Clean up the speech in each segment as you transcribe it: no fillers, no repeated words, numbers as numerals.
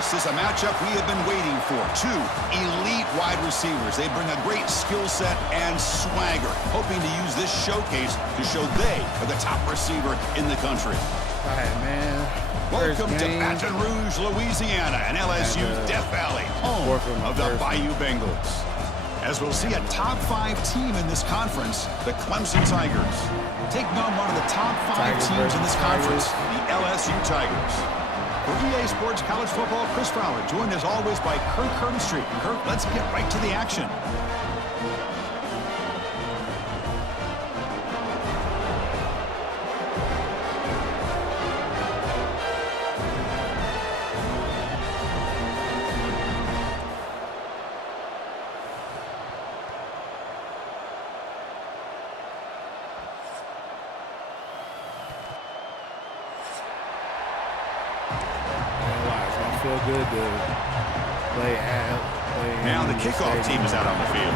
This is a matchup we have been waiting for. Two elite wide receivers. They bring a great skill set and swagger, hoping to use this showcase to show they are the top receiver in the country. All right, man. Welcome to Baton Rouge, Louisiana, and LSU's Death Valley, home of the Bayou Bengals. As we'll see a top 5 team in this conference, the Clemson Tigers, taking on one of the top 5 teams in this conference, the LSU Tigers. For EA Sports College Football, Chris Fowler, joined as always by Kirk Street. Kirk, let's get right to the action. Feel good to play out. Now the kickoff team is out on the field.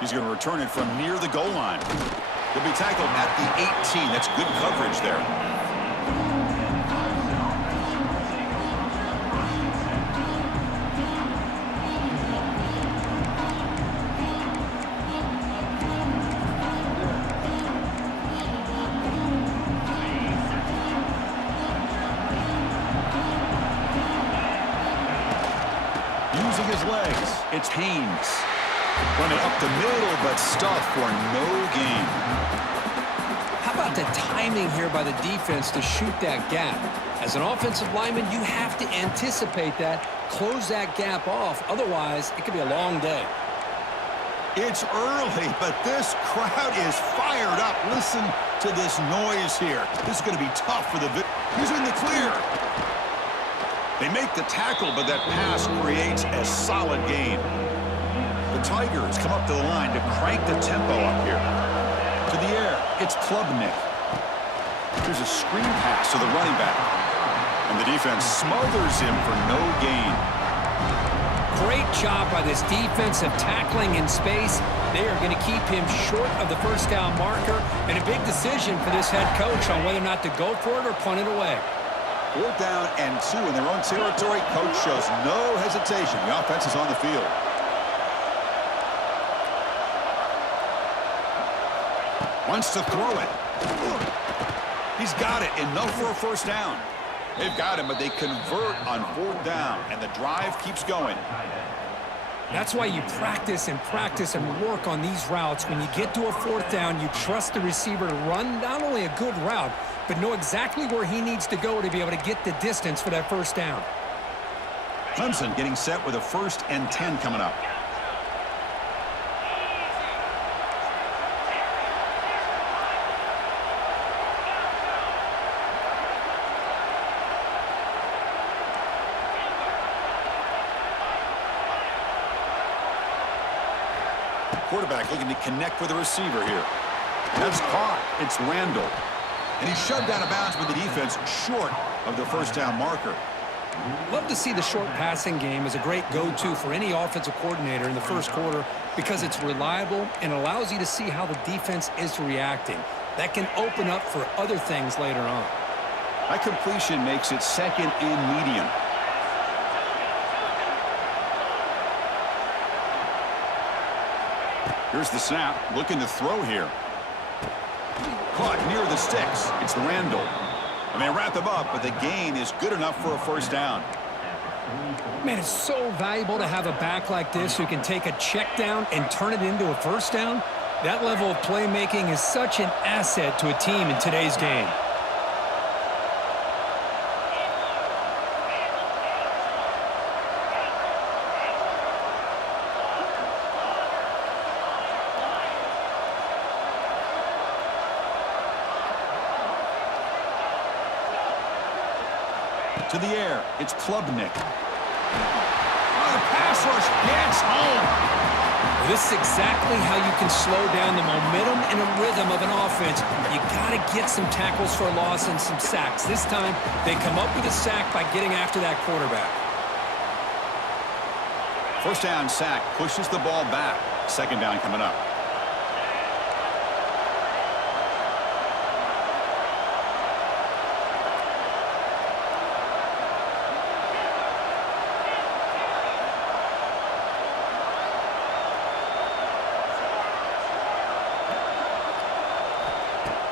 He's going to return it from near the goal line. He'll be tackled at the 18. That's good coverage there. Using his legs, it's Haynes. Running up the middle, but stuffed for no gain. How about the timing here by the defense to shoot that gap? As an offensive lineman, you have to anticipate that, close that gap off. Otherwise, it could be a long day. It's early, but this crowd is fired up. Listen to this noise here. This is going to be tough for the... He's in the clear. They make the tackle, but that pass creates a solid gain. The Tigers come up to the line to crank the tempo up here. To the air, it's Klubnik. There's a screen pass to the running back. And the defense smothers him for no gain. Great job by this defensive tackling in space. They are going to keep him short of the first down marker. And a big decision for this head coach on whether or not to go for it or punt it away. 4th down and 2 in their own territory. Coach shows no hesitation. The offense is on the field. Wants to throw it. He's got it. Enough for a first down. They've got him, but they convert on 4th down, and the drive keeps going. That's why you practice and work on these routes. When you get to a 4th down, you trust the receiver to run not only a good route, but know exactly where he needs to go to be able to get the distance for that first down. Clemson getting set with a 1st and 10 coming up. Quarterback looking to connect with the receiver here. That's caught. It's Randall. And he's shoved out of bounds with the defense short of the first down marker. Love to see the short passing game as a great go-to for any offensive coordinator in the first quarter because it's reliable and allows you to see how the defense is reacting. That can open up for other things later on. That completion makes it 2nd and medium. Here's the snap. Looking to throw here. Caught near the sticks. It's Randall. And they wrap him up, but the gain is good enough for a first down. Man, it's so valuable to have a back like this who can take a check down and turn it into a first down. That level of playmaking is such an asset to a team in today's game. To the air, it's Klubnik. Oh, the pass rush gets home. This is exactly how you can slow down the momentum and a rhythm of an offense. You got to get some tackles for a loss and some sacks. This time, they come up with a sack by getting after that quarterback. First down sack pushes the ball back. 2nd down coming up.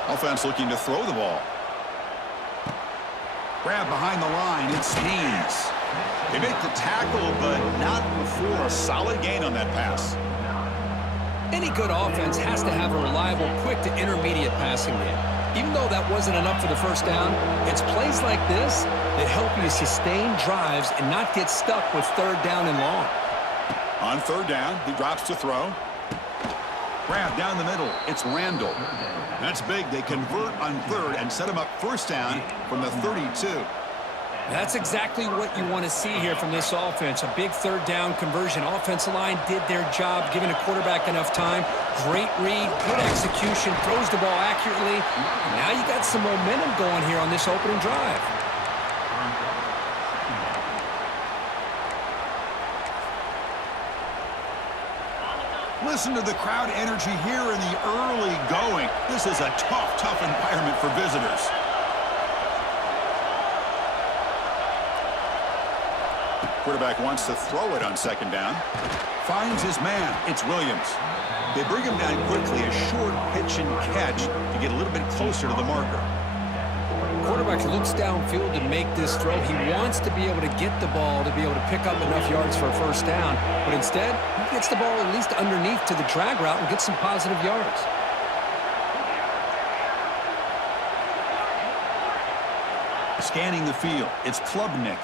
Offense looking to throw the ball. Grab behind the line. It's Haynes. They make the tackle, but not before a solid gain on that pass. Any good offense has to have a reliable, quick to intermediate passing game. Even though that wasn't enough for the first down, it's plays like this that help you sustain drives and not get stuck with third down and long. On third down, he drops to throw. Grab down the middle. It's Randall. That's big. They convert on third and set him up first down from the 32. That's exactly what you want to see here from this offense. A big third down conversion. Offensive line did their job, giving a quarterback enough time. Great read, good execution, throws the ball accurately. And now you got some momentum going here on this opening drive. Listen to the crowd energy here in the early going. This is a tough environment for visitors. Quarterback wants to throw it on second down. Finds his man. It's Williams. They bring him down quickly. A short pitch and catch to get a little bit closer to the marker. Quarterback looks downfield to make this throw. He wants to be able to get the ball to be able to pick up enough yards for a first down. But instead, he gets the ball at least underneath to the drag route and gets some positive yards. Scanning the field. It's Klubnik.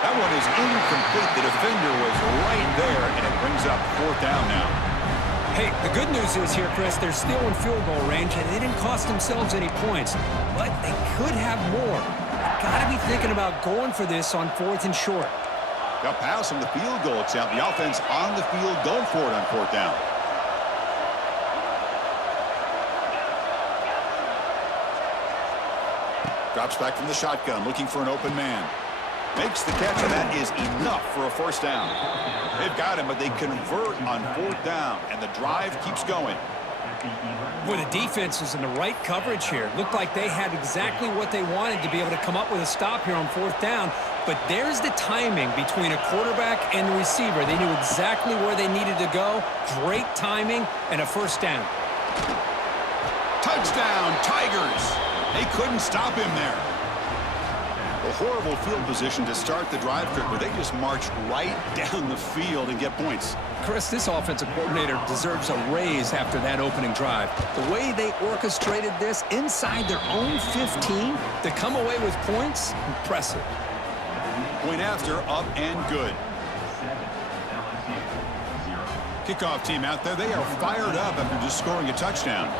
That one is incomplete. The defender was right there, and it brings up fourth down now. Hey, the good news is here, Chris, they're still in field goal range, and they didn't cost themselves any points. But they could have more. Got to be thinking about going for this on fourth and short. Got pass from the field goal attempt. The offense on the field going for it on fourth down. Drops back from the shotgun, looking for an open man. Makes the catch, and that is enough for a first down. They've got him, but they convert on fourth down, and the drive keeps going. Well, the defense is in the right coverage here. Looked like they had exactly what they wanted to be able to come up with a stop here on fourth down. But there's the timing between a quarterback and the receiver. They knew exactly where they needed to go. Great timing and a first down. Touchdown, Tigers. They couldn't stop him there. A horrible field position to start the drive, but they just march right down the field and get points. Chris, this offensive coordinator deserves a raise after that opening drive. The way they orchestrated this inside their own 15 to come away with points, impressive. Point after, up and good. Kickoff team out there, they are fired up after just scoring a touchdown.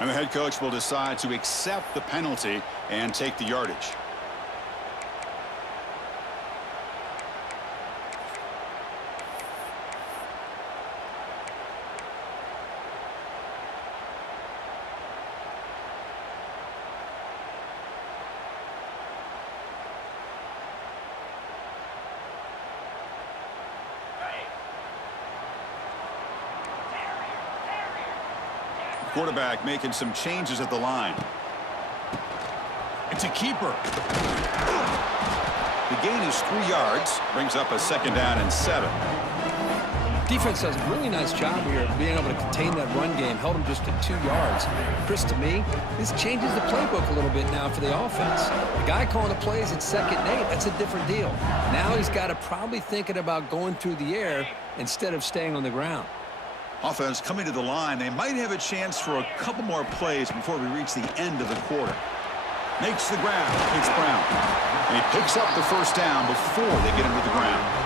And the head coach will decide to accept the penalty and take the yardage. Quarterback making some changes at the line. It's a keeper. The gain is 3 yards. Brings up a second down and 7. Defense does a really nice job here of being able to contain that run game. Held them just to 2 yards. Chris, to me, this changes the playbook a little bit now for the offense. The guy calling the plays at 2nd and 8, that's a different deal. Now he's got to probably thinking about going through the air instead of staying on the ground. Offense coming to the line. They might have a chance for a couple more plays before we reach the end of the quarter. Makes the grab. It's Brown. And he picks up the first down before they get him to the ground.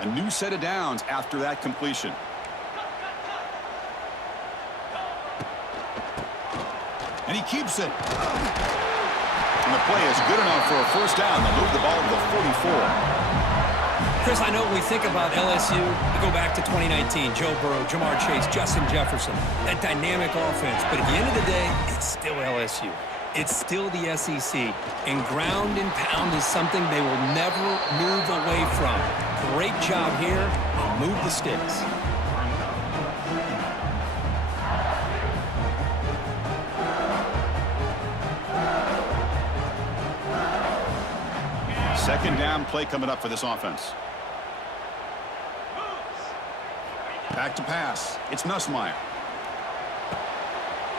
A new set of downs after that completion. And he keeps it. And the play is good enough for a first down. They'll move the ball to the 44. Chris, I know when we think about LSU, we go back to 2019, Joe Burrow, Jamar Chase, Justin Jefferson, that dynamic offense. But at the end of the day, it's still LSU. It's still the SEC. And ground and pound is something they will never move away from. Great job here. And move the sticks. Second down play coming up for this offense. Back to pass. It's Nussmeier.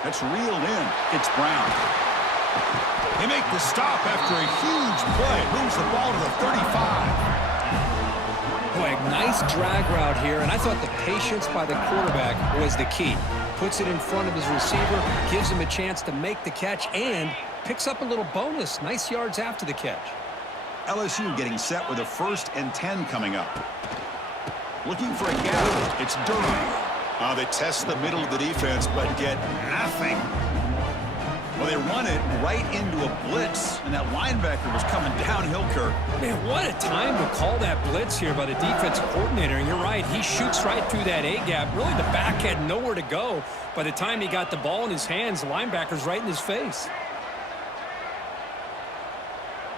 That's reeled in. It's Brown. They make the stop after a huge play. Moves the ball to the 35. Boy, nice drag route here, and I thought the patience by the quarterback was the key. Puts it in front of his receiver, gives him a chance to make the catch, and picks up a little bonus. Nice yards after the catch. LSU getting set with a 1st and 10 coming up. Looking for a gap. It's Durham. They test the middle of the defense, but get nothing. Well, they run it right into a blitz, and that linebacker was coming downhill, Kirk. Man, what a time to call that blitz here by the defensive coordinator. And you're right, he shoots right through that A-gap. Really, the back had nowhere to go. By the time he got the ball in his hands, the linebacker's right in his face.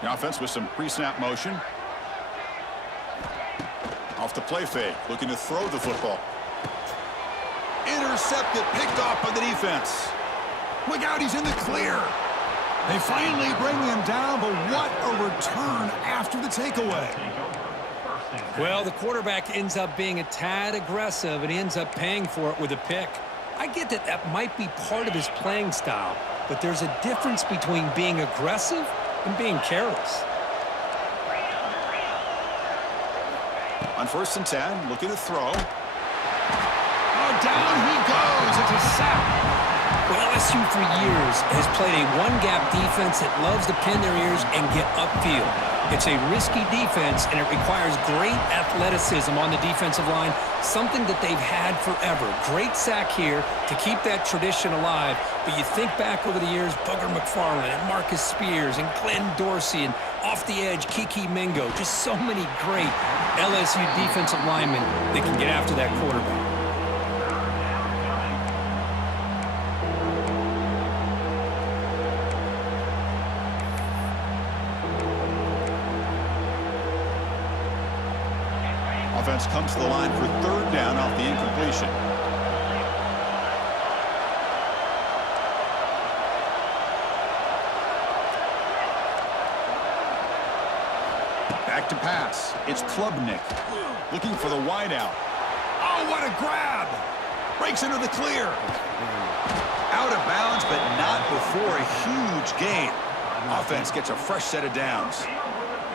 The offense with some pre-snap motion. Off the play fake, looking to throw the football. Intercepted, picked off by the defense. Look out, he's in the clear. They finally bring him down, but what a return after the takeaway. Well, the quarterback ends up being a tad aggressive, and he ends up paying for it with a pick. I get that that might be part of his playing style, but there's a difference between being aggressive and being careless. On 1st and 10, looking to throw. Oh, down he goes. It's a sack. Well, LSU for years has played a one-gap defense that loves to pin their ears and get upfield. It's a risky defense, and it requires great athleticism on the defensive line, something that they've had forever. Great sack here to keep that tradition alive. But you think back over the years, Booger McFarland and Marcus Spears and Glenn Dorsey and off the edge, Kiki Mingo. Just so many great LSU defensive linemen that can get after that quarterback. Offense comes to the line for 3rd down off the incompletion. Back to pass. It's Klubnik looking for the wideout. Oh, what a grab! Breaks into the clear. Out of bounds, but not before a huge gain. Offense gets a fresh set of downs.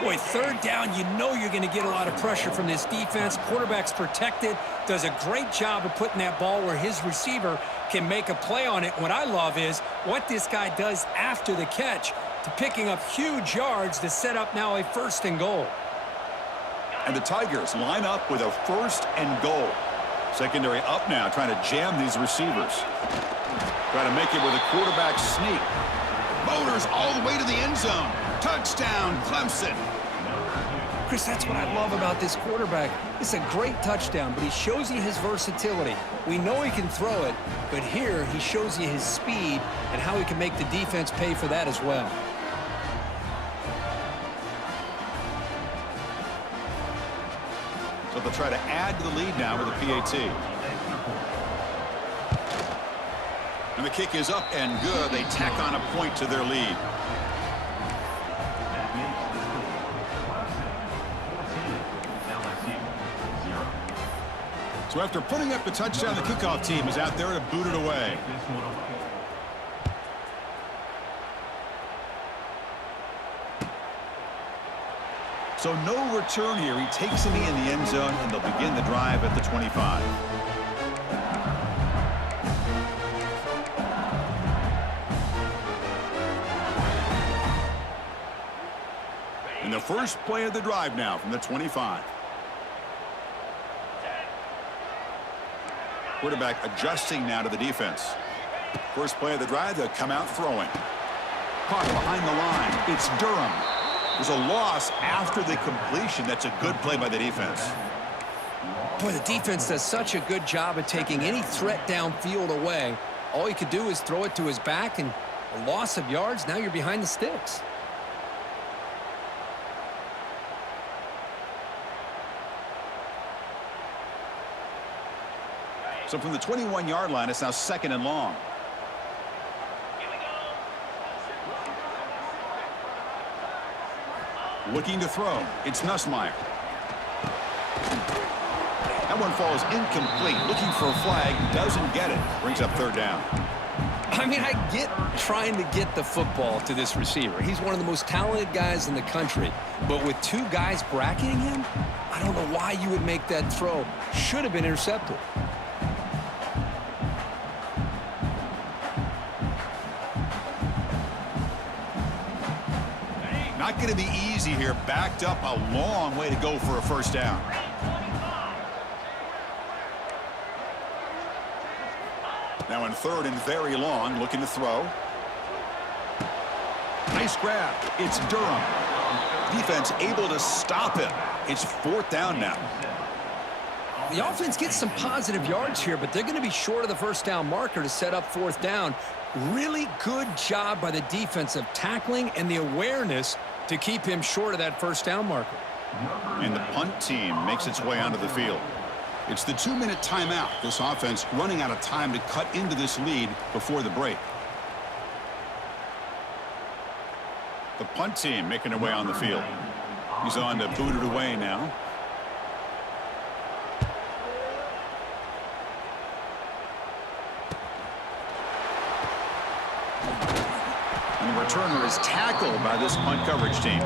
Boy, 3rd down, you know you're going to get a lot of pressure from this defense. Quarterback's protected, does a great job of putting that ball where his receiver can make a play on it. What I love is what this guy does after the catch to picking up huge yards to set up now a 1st and goal. And the Tigers line up with a 1st and goal. Secondary up now, trying to jam these receivers. Try to make it with a quarterback sneak. Motors all the way to the end zone. Touchdown, Clemson. Chris, that's what I love about this quarterback. It's a great touchdown, but he shows you his versatility. We know he can throw it, but here he shows you his speed and how he can make the defense pay for that as well. So they'll try to add to the lead now with a PAT. And the kick is up and good. They tack on a point to their lead. So after putting up the touchdown, the kickoff team is out there to boot it away. So no return here. He takes it in the end zone, and they'll begin the drive at the 25. And the first play of the drive now from the 25. Quarterback adjusting now to the defense. First play of the drive, they'll come out throwing. Caught behind the line. It's Durham. There's a loss after the completion. That's a good play by the defense. Boy, the defense does such a good job of taking any threat downfield away. All he could do is throw it to his back, and a loss of yards, now you're behind the sticks. So from the 21-yard line, it's now 2nd and long. Looking to throw. It's Nussmeier. That one falls incomplete. Looking for a flag. Doesn't get it. Brings up 3rd down. I mean, I get trying to get the football to this receiver. He's one of the most talented guys in the country. But with 2 guys bracketing him, I don't know why you would make that throw. Should have been intercepted. Not going to be easy here. Backed up a long way to go for a 1st down. Now in 3rd and very long, looking to throw. Nice grab. It's Durham. Defense able to stop him. It's 4th down now. The offense gets some positive yards here, but they're going to be short of the 1st down marker to set up 4th down. Really good job by the defense of tackling and the awareness to keep him short of that 1st down marker. And the punt team makes its way onto the field. It's the 2-minute timeout. This offense running out of time to cut into this lead before the break. The punt team making their way on the field. He's on to boot it away now. And the returner is tackled by this punt coverage team.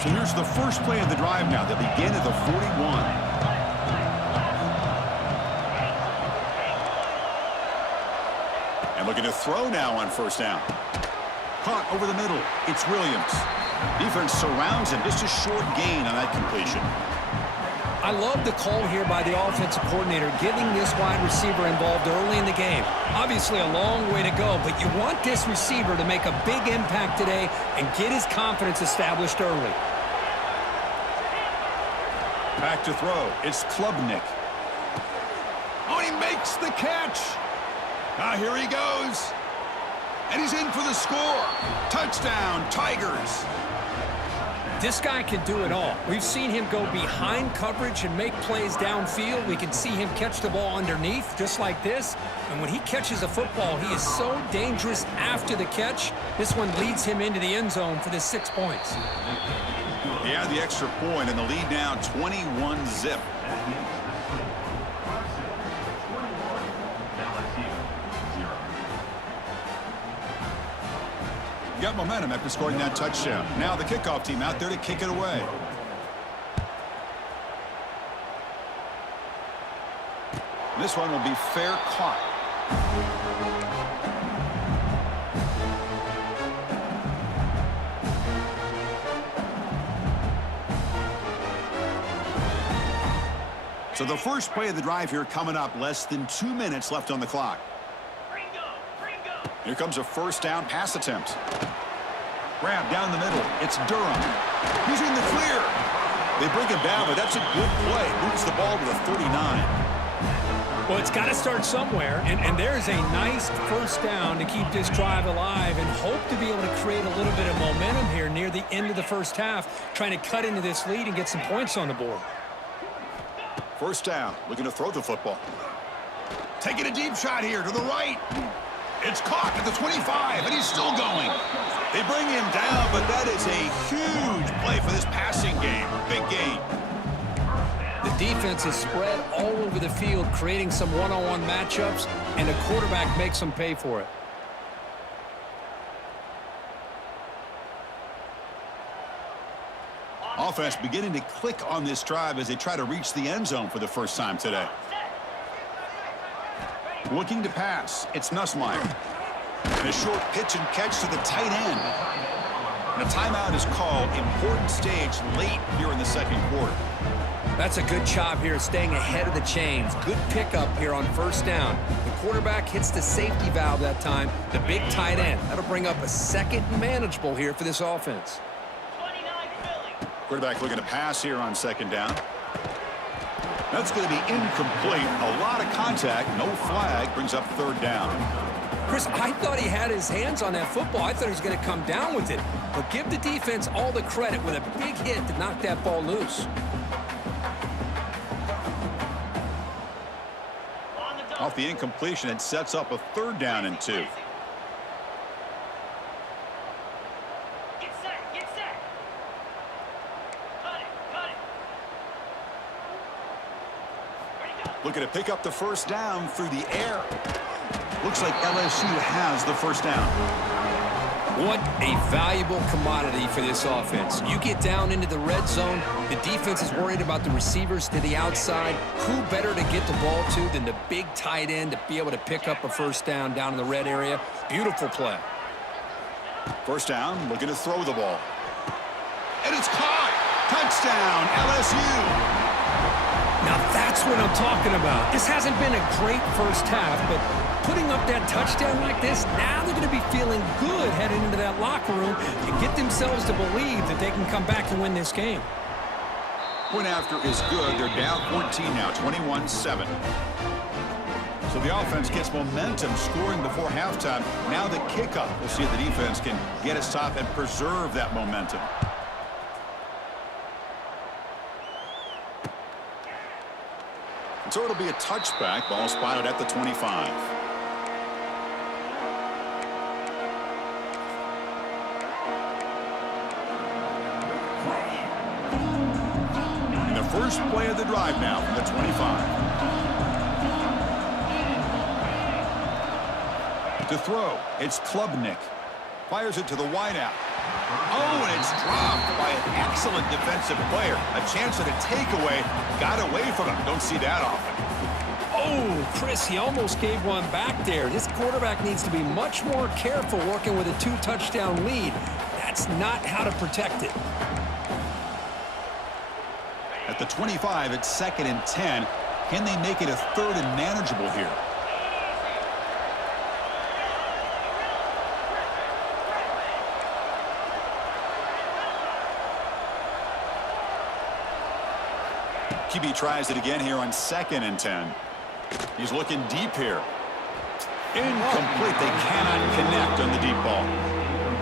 So here's the first play of the drive now. They begin at the 41. And looking to throw now on 1st down. Caught over the middle. It's Williams. Defense surrounds him. Just a short gain on that completion. I love the call here by the offensive coordinator, getting this wide receiver involved early in the game. Obviously a long way to go, but you want this receiver to make a big impact today and get his confidence established early. Back to throw. It's Klubnik. Oh, he makes the catch. Here he goes. And he's in for the score. Touchdown, Tigers. This guy can do it all. We've seen him go behind coverage and make plays downfield. We can see him catch the ball underneath, just like this. And when he catches a football, he is so dangerous after the catch. This one leads him into the end zone for the 6 points. He had the extra point, and the lead now 21-zip. Got momentum after scoring that touchdown. Now the kickoff team out there to kick it away. This one will be fair caught. So the first play of the drive here coming up, less than 2 minutes left on the clock. Here comes a 1st down pass attempt. Grab down the middle. It's Durham. He's in the clear. They bring him down, but that's a good play. Moves the ball to the 39. Well, it's got to start somewhere, and there's a nice 1st down to keep this drive alive and hope to be able to create a little bit of momentum here near the end of the 1st half, trying to cut into this lead and get some points on the board. 1st down, looking to throw the football. Taking a deep shot here to the right. It's caught at the 25, and he's still going. They bring him down, but that is a huge play for this passing game. Big game. The defense is spread all over the field, creating some one-on-one matchups, and the quarterback makes them pay for it. Offense beginning to click on this drive as they try to reach the end zone for the first time today. Looking to pass. It's Nussmeier. And a short pitch and catch to the tight end. And a timeout is called. Important stage late here in the 2nd quarter. That's a good job here, staying ahead of the chains. Good pickup here on first down. The quarterback hits the safety valve that time, the big tight end. That'll bring up a second and manageable here for this offense. Quarterback looking to pass here on second down. That's going to be incomplete. A lot of contact, no flag, brings up third down. Chris, I thought he had his hands on that football. I thought he was going to come down with it. But give the defense all the credit with a big hit to knock that ball loose. Off the incompletion, it sets up a third down and 2. Get set. Cut it. Ready, go. Looking to pick up the first down through the air. Looks like LSU has the first down. What a valuable commodity for this offense. You get down into the red zone, the defense is worried about the receivers to the outside. Who better to get the ball to than the big tight end to be able to pick up a first down in the red area? Beautiful play. First down, looking to throw the ball. And it's caught! Touchdown, LSU! Now that's what I'm talking about. This hasn't been a great first half, but putting up that touchdown like this, now they're going to be feeling good heading into that locker room and get themselves to believe that they can come back and win this game. Point after is good. They're down 14 now, 21-7. So the offense gets momentum scoring before halftime. Now the kickoff. We'll see if the defense can get a stop and preserve that momentum. So it'll be a touchback. Ball spotted at the 25. And the first play of the drive now from the 25. To throw, it's Klubnik. Fires it to the wideout. Oh, and it's dropped by an excellent defensive player. A chance at a takeaway. Got away from him. Don't see that often. Oh, Chris, he almost gave one back there. This quarterback needs to be much more careful working with a 2-touchdown lead. That's not how to protect it. At the 25, it's 2nd and 10. Can they make it a 3rd and manageable here? QB tries it again here on 2nd and 10. He's looking deep here. Incomplete. They cannot connect on the deep ball.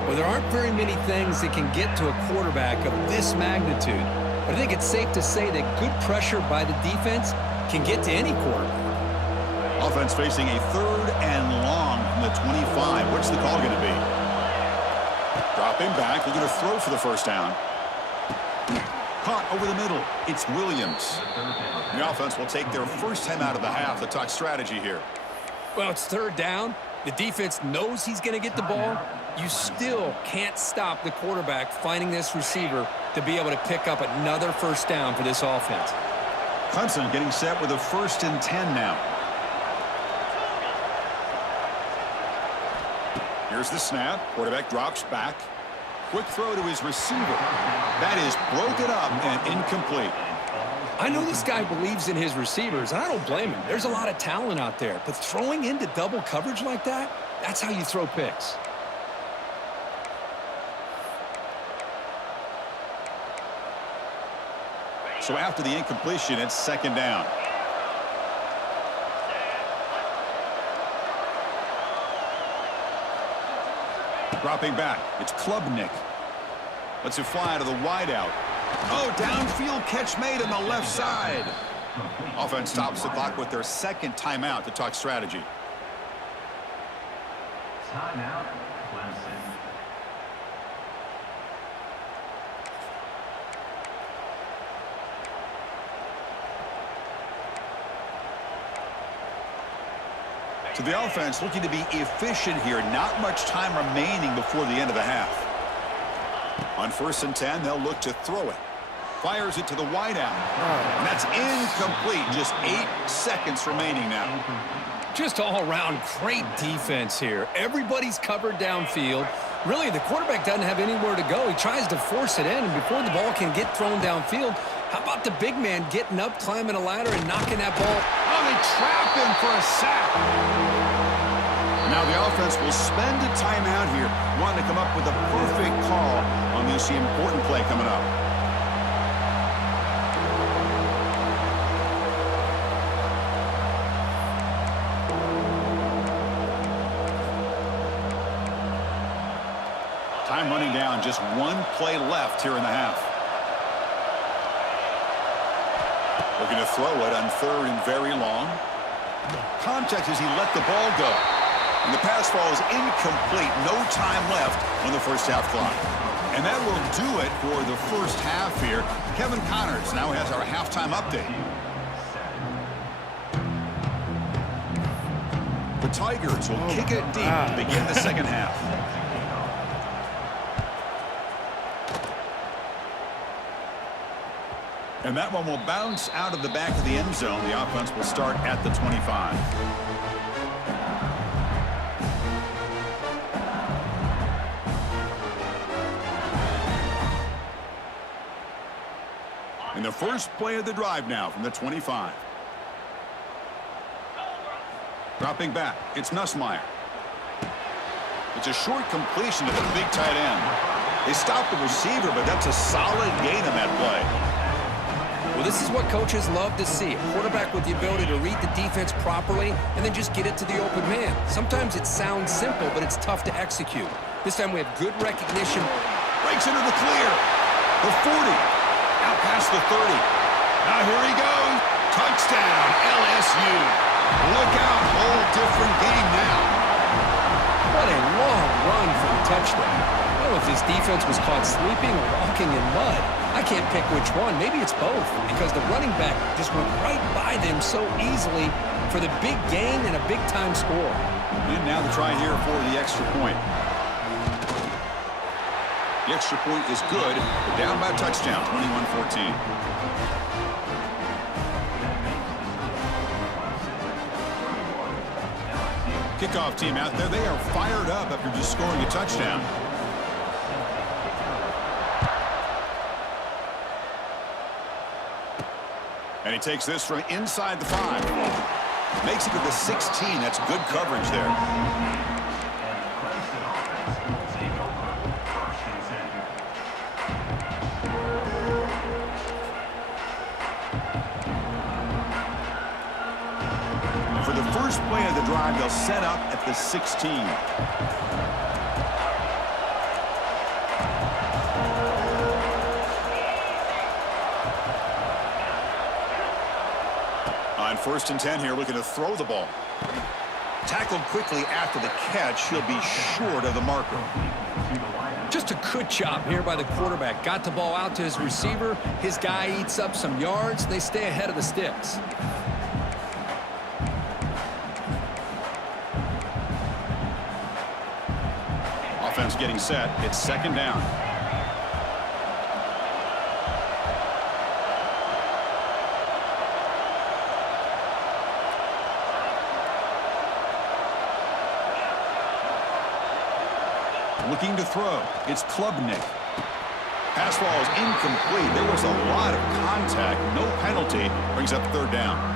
Well, there aren't very many things that can get to a quarterback of this magnitude. But I think it's safe to say that good pressure by the defense can get to any quarterback. Offense facing a 3rd and long from the 25. What's the call going to be? Dropping back. They're going to throw for the first down. Caught over the middle. It's Williams. The offense will take their first time out of the half. Let's talk strategy here. Well, it's 3rd down. The defense knows he's going to get the ball. You still can't stop the quarterback finding this receiver to be able to pick up another first down for this offense. Clemson getting set with a 1st and 10 now. Here's the snap. Quarterback drops back. Quick throw to his receiver. That is broken up and incomplete. I know this guy believes in his receivers, and I don't blame him. There's a lot of talent out there, but throwing into double coverage like that, that's how you throw picks. So after the incompletion, it's 2nd down. Dropping back, it's Klubnik. Lets it fly to the wideout. Oh, downfield catch made on the left side. Offense stops the clock with their 2nd timeout to talk strategy. Timeout, Clemson. So the offense looking to be efficient here. Not much time remaining before the end of the half. On 1st and 10, they'll look to throw it. Fires it to the wideout. And that's incomplete. Just 8 seconds remaining now. Just all-around great defense here. Everybody's covered downfield. Really, the quarterback doesn't have anywhere to go. He tries to force it in, and before the ball can get thrown downfield, How about the big man getting up, climbing a ladder, and knocking that ball? Oh, they trap him for a sack. Now the offense will spend a timeout here, wanting to come up with a perfect call on this important play coming up. Time running down, just one play left here in the half. Looking to throw it on 3rd and very long. Contact as he let the ball go. And the pass ball is incomplete. No time left on the first half clock. And that will do it for the first half here. Kevin Connors now has our halftime update. The Tigers will kick it deep to begin the second half. And that one will bounce out of the back of the end zone. The offense will start at the 25. And the first play of the drive now from the 25. Dropping back, it's Nussmeier. It's a short completion to the big tight end. They stopped the receiver, but that's a solid gain on that play. Well, this is what coaches love to see. A quarterback with the ability to read the defense properly and then just get it to the open man. Sometimes it sounds simple, but it's tough to execute. This time we have good recognition. Breaks into the clear. The 40. Out past the 30. Now here he goes. Touchdown, LSU. Look out. Whole different game now. What a long run for the touchdown. I don't know if his defense was caught sleeping or walking in mud. I can't pick which one. Maybe it's both, because the running back just went right by them so easily for the big gain and a big-time score. And now the try here for the extra point. The extra point is good, but down by a touchdown, 21-14. Kickoff team out there, they are fired up after just scoring a touchdown. And he takes this from inside the 5. Makes it to the 16. That's good coverage there. For the first play of the drive, they'll set up at the 16. On 1st and 10 here, looking to throw the ball. Tackled quickly after the catch. He'll be short of the marker. Just a good job here by the quarterback. Got the ball out to his receiver. His guy eats up some yards. They stay ahead of the sticks. Offense getting set. It's 2nd down. Looking to throw. It's Klubnik. Pass ball is incomplete. There was a lot of contact. No penalty. Brings up 3rd down.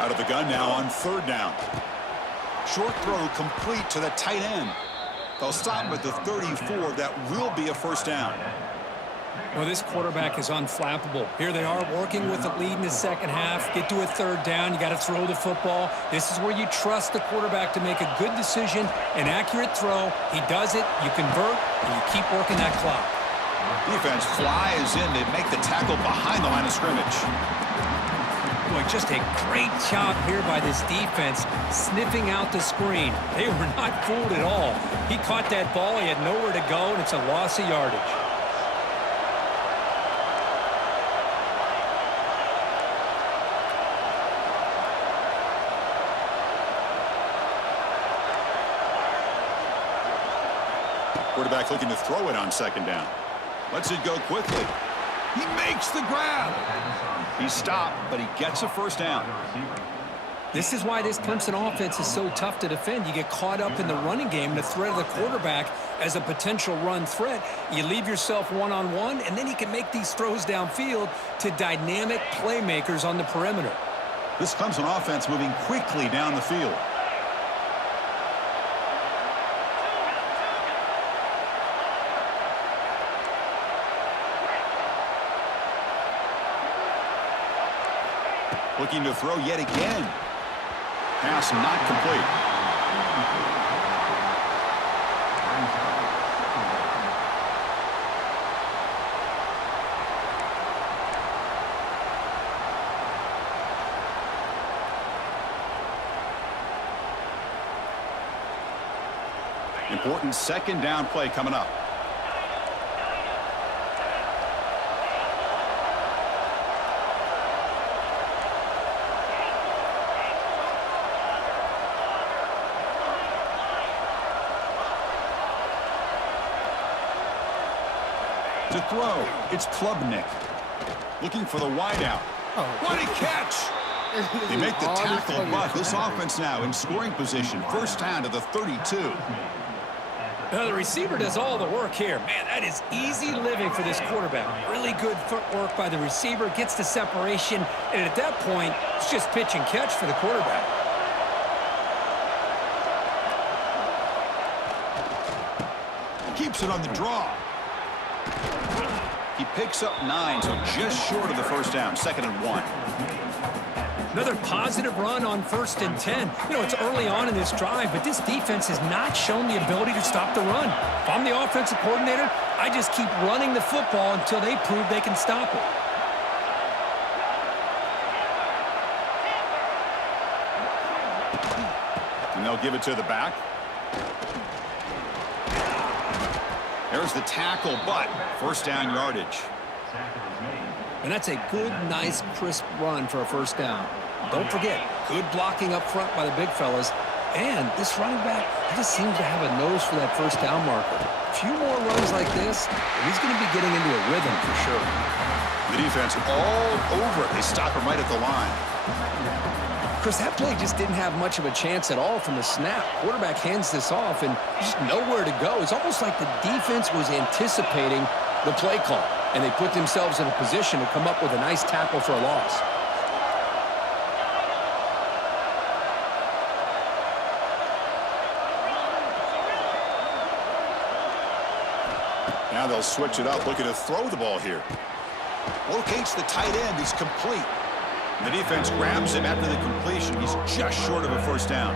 Out of the gun now on 3rd down. Short throw complete to the tight end. They'll stop him at the 34. That will be a 1st down. Well, this quarterback is unflappable. Here they are working with the lead in the second half. Get to a 3rd down. You got to throw the football. This is where you trust the quarterback to make a good decision, an accurate throw. He does it. You convert, and you keep working that clock. Defense flies in to make the tackle behind the line of scrimmage. Boy, just a great job here by this defense, sniffing out the screen. They were not fooled at all. He caught that ball. He had nowhere to go, and it's a loss of yardage. Quarterback looking to throw it on second down. Lets it go quickly. He makes the grab. He's stopped, but he gets a first down. This is why this Clemson offense is so tough to defend. You get caught up in the running game, the threat of the quarterback as a potential run threat. You leave yourself one-on-one, and then you can make these throws downfield to dynamic playmakers on the perimeter. This Clemson offense moving quickly down the field. Looking to throw yet again. Pass not complete. Important second down play coming up. To throw, it's Klubnik. Looking for the wideout. What a catch! They make the tackle, but this offense now in scoring position. First down to the 32. The receiver does all the work here. Man, that is easy living for this quarterback. Really good footwork by the receiver, gets the separation, and at that point, it's just pitch and catch for the quarterback. Keeps it on the draw. He picks up 9, so just short of the first down. 2nd and 1. Another positive run on 1st and 10. You know, it's early on in this drive, but this defense has not shown the ability to stop the run. If I'm the offensive coordinator, I just keep running the football until they prove they can stop it. And they'll give it to the back. There's the tackle, but first down yardage. And that's a good, nice, crisp run for a first down. Don't forget, good blocking up front by the big fellas. And this running back, he just seems to have a nose for that first down marker. A few more runs like this, and he's going to be getting into a rhythm for sure. The defense all over it. They stop him right at the line. Chris, that play just didn't have much of a chance at all from the snap. Quarterback hands this off and just nowhere to go. It's almost like the defense was anticipating the play call, and they put themselves in a position to come up with a nice tackle for a loss. Now they'll switch it up, looking to throw the ball here. Locates the tight end. He's complete. The defense grabs him after the completion. He's just short of a first down.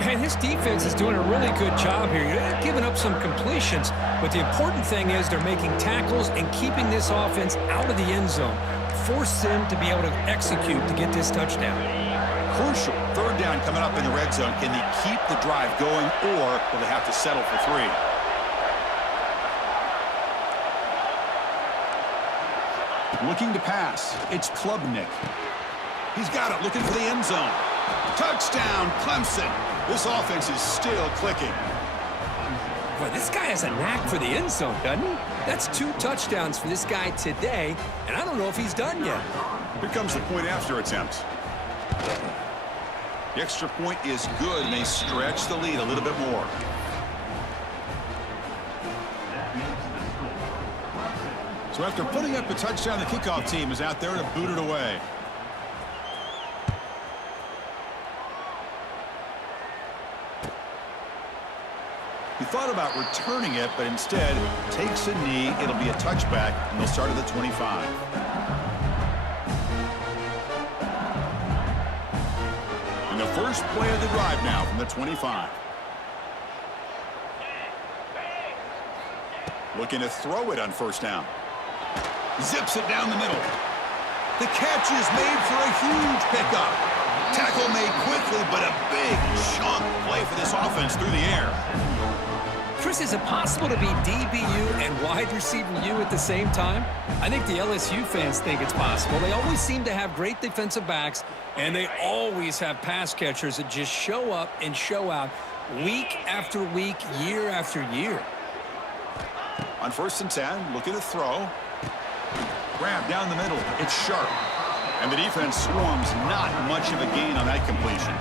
And this defense is doing a really good job here. They're giving up some completions, but the important thing is they're making tackles and keeping this offense out of the end zone. Force them to be able to execute to get this touchdown. Crucial. 3rd down coming up in the red zone. Can they keep the drive going, or will they have to settle for 3? Looking to pass. It's Klubnik. He's got it, looking for the end zone. Touchdown, Clemson. This offense is still clicking. Boy, this guy has a knack for the end zone, doesn't he? That's 2 touchdowns for this guy today, and I don't know if he's done yet. Here comes the point after attempt. The extra point is good, and they stretch the lead a little bit more. So after putting up a touchdown, the kickoff team is out there to boot it away. He thought about returning it, but instead takes a knee. It'll be a touchback, and they'll start at the 25. And the first play of the drive now from the 25. Looking to throw it on first down. Zips it down the middle. The catch is made for a huge pickup. Tackle made quickly, but a big chunk play for this offense through the air. Chris, is it possible to be DBU and wide receiver U at the same time? I think the LSU fans think it's possible. They always seem to have great defensive backs, and they always have pass catchers that just show up and show out. week after week, year after year. On 1st and 10, looking to throw. Grab down the middle. It's sharp. And the defense swarms. Not much of a gain on that completion.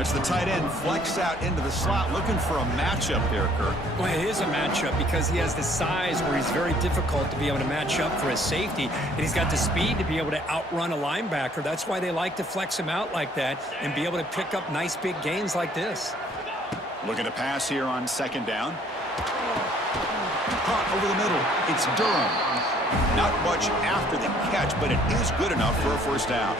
It's the tight end flexed out into the slot, looking for a matchup there, Kirk. Well, it is a matchup because he has the size where he's very difficult to be able to match up for his safety, and he's got the speed to be able to outrun a linebacker. That's why they like to flex him out like that and be able to pick up nice big gains like this. Looking to pass here on 2nd down. Caught over the middle. It's Durham. Not much after the catch, but it is good enough for a 1st down.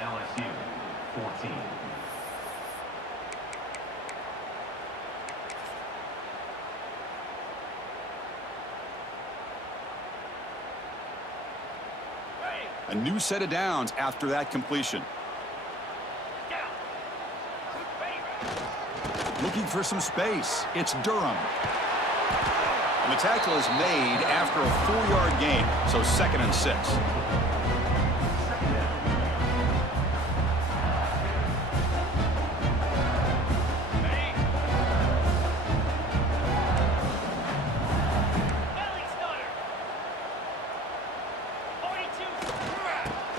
LSU 14. A new set of downs after that completion. Looking for some space. It's Durham. And the tackle is made after a 4-yard gain, so 2nd and 6.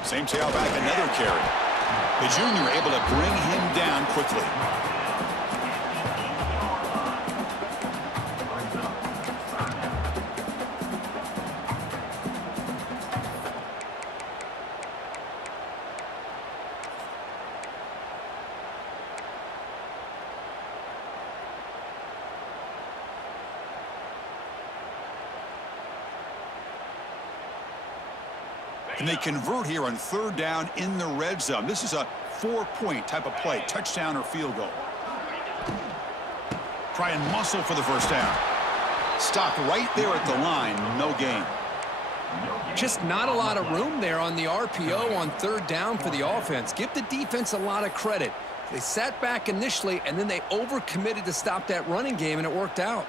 Same tailback, another carry. The junior able to bring him down quickly. And they convert here on 3rd down in the red zone. This is a 4-point type of play, touchdown or field goal. Try and muscle for the 1st down. Stopped right there at the line, no gain. Just not a lot of room there on the RPO on 3rd down for the offense. Give the defense a lot of credit. They sat back initially, and then they overcommitted to stop that running game, and it worked out.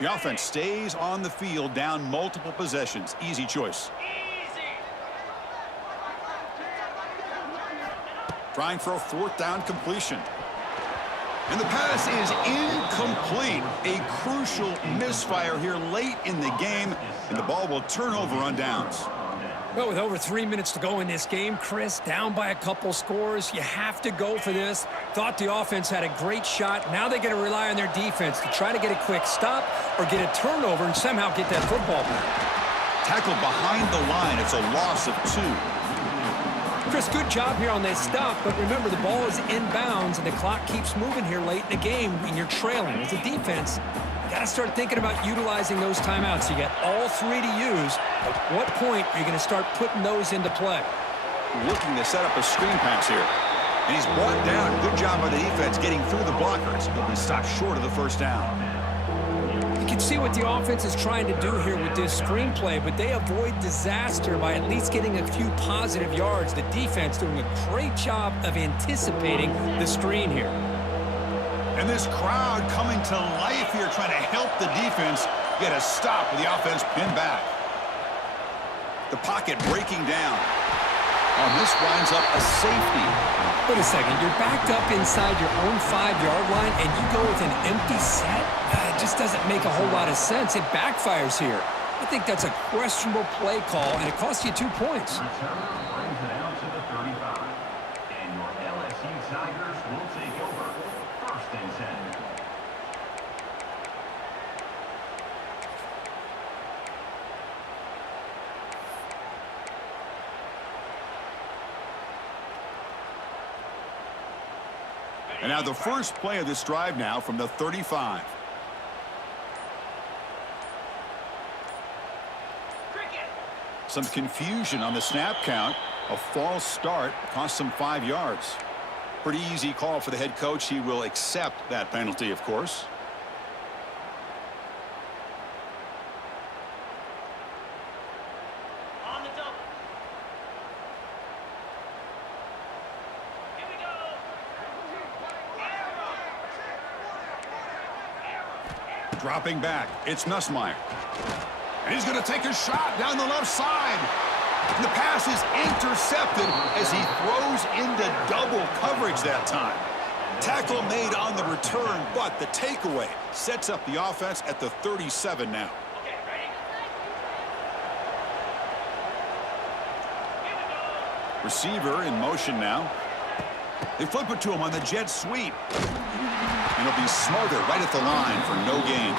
The offense stays on the field, down multiple possessions. Easy choice. Trying for a 4th down completion. And the pass is incomplete. A crucial misfire here late in the game, and the ball will turn over on downs. Well, with over 3 minutes to go in this game, Chris, down by a couple scores, you have to go for this. Thought the offense had a great shot. Now they got to rely on their defense to try to get a quick stop or get a turnover and somehow get that football back. Tackled behind the line. It's a loss of 2. Chris, good job here on that stop, but remember, the ball is inbounds, and the clock keeps moving here late in the game when you're trailing. As a defense, you got to start thinking about utilizing those timeouts. You got all 3 to use. At what point are you going to start putting those into play? Looking to set up a screen pass here. And he's brought down. Good job by the defense getting through the blockers. He'll be stopped short of the 1st down. You can see what the offense is trying to do here with this screenplay, but they avoid disaster by at least getting a few positive yards. The defense doing a great job of anticipating the screen here. And this crowd coming to life here, trying to help the defense get a stop with the offense pinned back. The pocket breaking down. Oh, this winds up a safety. Wait a second. You're backed up inside your own 5-yard line, and you go with an empty set? It just doesn't make a whole lot of sense. It backfires here. I think that's a questionable play call, and it costs you 2 points. Returner brings it out to the 35. And your LSU Tigers will take over 1st and 10. And now the first play of this drive now from the 35. Some confusion on the snap count. A false start cost them 5 yards. Pretty easy call for the head coach. He will accept that penalty, of course. On the double. Here we go. Dropping back, it's Nussmeier. And he's going to take a shot down the left side. And the pass is intercepted as he throws into double coverage that time. Tackle made on the return, but the takeaway sets up the offense at the 37 now. Okay, ready? Here we go. Receiver in motion now. They flip it to him on the jet sweep. And he'll be smothered right at the line for no gain.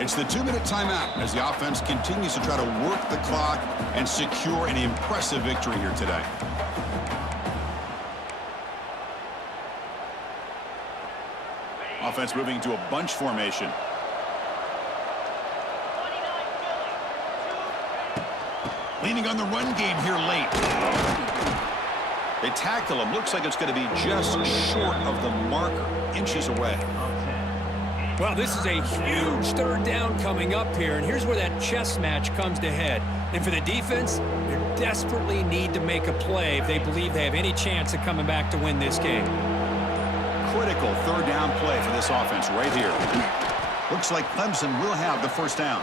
It's the 2-minute timeout as the offense continues to try to work the clock and secure an impressive victory here today. Offense moving to a bunch formation. 29 Leaning on the run game here late. They tackle him. Looks like it's going to be just short of the marker, inches away. Well, this is a huge third down coming up here, and here's where that chess match comes to head. And for the defense, they desperately need to make a play if they believe they have any chance of coming back to win this game. Critical third down play for this offense right here. Looks like Clemson will have the first down.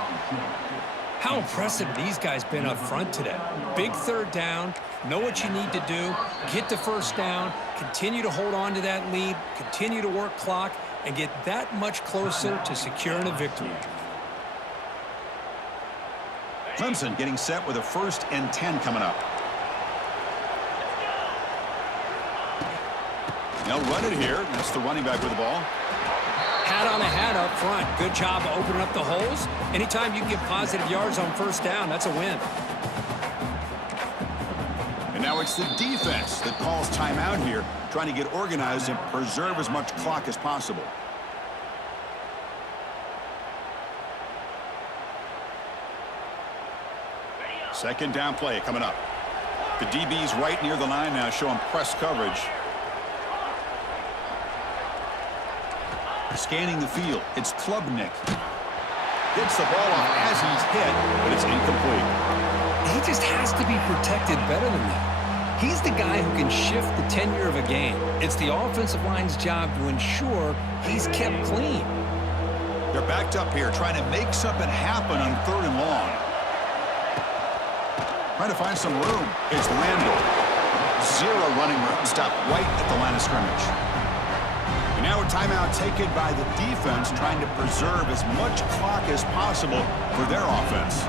How impressive these guys been up front today. Big third down, know what you need to do, get the first down, continue to hold on to that lead, continue to work clock, and get that much closer to securing a victory. Clemson getting set with a 1st and 10 coming up. They'll run it here. That's the running back with the ball. Hat on a hat up front. Good job of opening up the holes. Anytime you can get positive yards on first down, that's a win. And now it's the defense that calls timeout here, trying to get organized and preserve as much clock as possible. Second down play coming up. The DB's right near the line now, showing press coverage. Scanning the field, it's Klubnik. Gets the ball off as he's hit, but it's incomplete. He just has to be protected better than that. He's the guy who can shift the tenure of a game. It's the offensive line's job to ensure he's kept clean. They're backed up here, trying to make something happen on 3rd and long. Trying to find some room. It's Randall. 0 running room. Stopped right at the line of scrimmage. And now a timeout taken by the defense, trying to preserve as much clock as possible for their offense.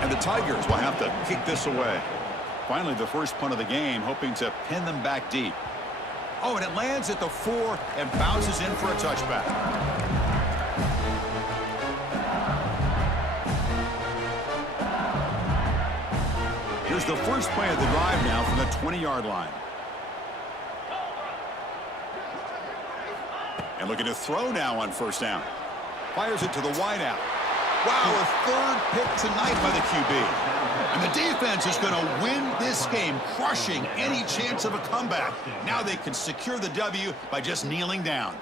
And the Tigers will have to kick this away. Finally, the first punt of the game, hoping to pin them back deep. Oh, and it lands at the 4 and bounces in for a touchback. Here's the first play of the drive now from the 20-yard line. And looking to throw now on first down. Fires it to the wideout. Wow, a 3rd pick tonight by the QB. And the defense is going to win this game, crushing any chance of a comeback. Now they can secure the W by just kneeling down.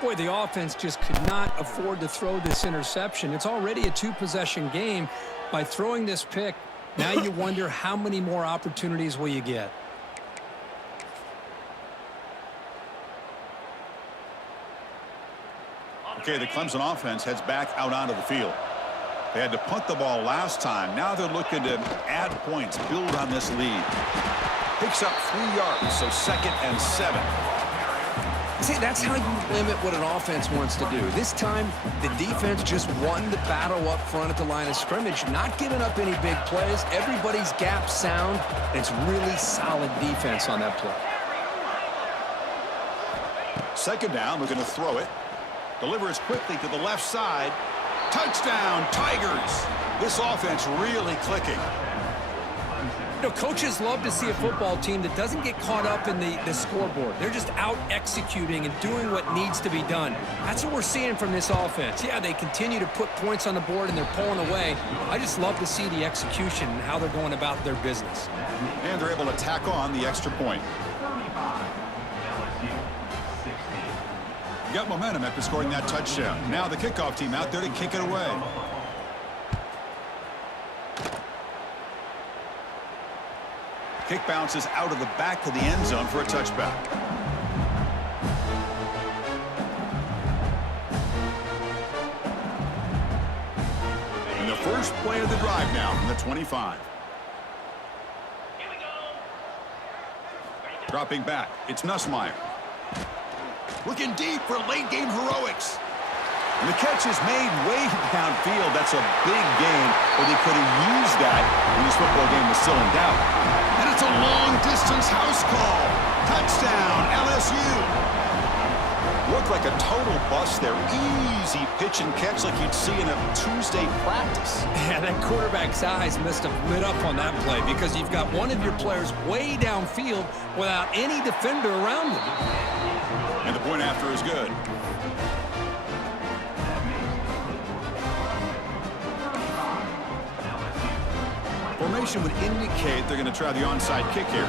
Boy, the offense just could not afford to throw this interception. It's already a 2-possession game. By throwing this pick, now you wonder how many more opportunities will you get. Okay, the Clemson offense heads back out onto the field. They had to punt the ball last time. Now they're looking to add points, build on this lead. Picks up 3 yards, so 2nd and 7. See, that's how you limit what an offense wants to do. This time, the defense just won the battle up front at the line of scrimmage, not giving up any big plays. Everybody's gap sound. It's really solid defense on that play. 2nd down, we're going to throw it. Delivers quickly to the left side. Touchdown, Tigers! This offense really clicking. You know, coaches love to see a football team that doesn't get caught up in the scoreboard. They're just out executing and doing what needs to be done. That's what we're seeing from this offense. Yeah, they continue to put points on the board and they're pulling away. I just love to see the execution and how they're going about their business. And they're able to tack on the extra point. 35, LSU 16. You got momentum after scoring that touchdown. Now the kickoff team out there to kick it away. Kick bounces out of the back of the end zone for a touchback. And the first play of the drive now from the 25. Here we go. Dropping back, it's Nussmeier. Looking deep for late game heroics. And the catch is made way downfield. That's a big gain, but they could have used that when this football game was still in doubt. And it's a long-distance house call. Touchdown, LSU. Looked like a total bust there. Easy pitch and catch like you'd see in a Tuesday practice. Yeah, that quarterback's eyes must have lit up on that play because you've got one of your players way downfield without any defender around them. And the point after is good. Formation would indicate they're going to try the onside kick here.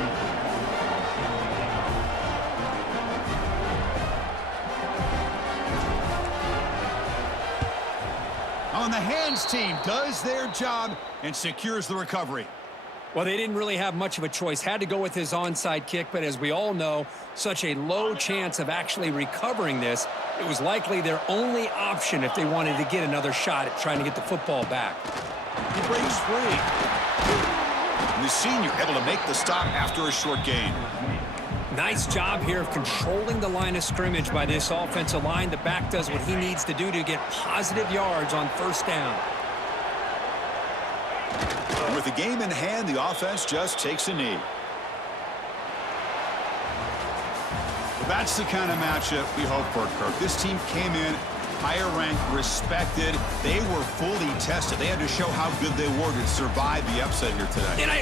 On the hands team does their job and secures the recovery. Well, they didn't really have much of a choice. Had to go with his onside kick, but as we all know, such a low chance of actually recovering this. It was likely their only option if they wanted to get another shot at trying to get the football back. He breaks free. And the senior able to make the stop after a short gain. Nice job here of controlling the line of scrimmage by this offensive line. The back does what he needs to do to get positive yards on first down. And with the game in hand, the offense just takes a knee. Well, that's the kind of matchup we hope for, Kirk. This team came in higher ranked, respected. They were fully tested. They had to show how good they were to survive the upset here today. And I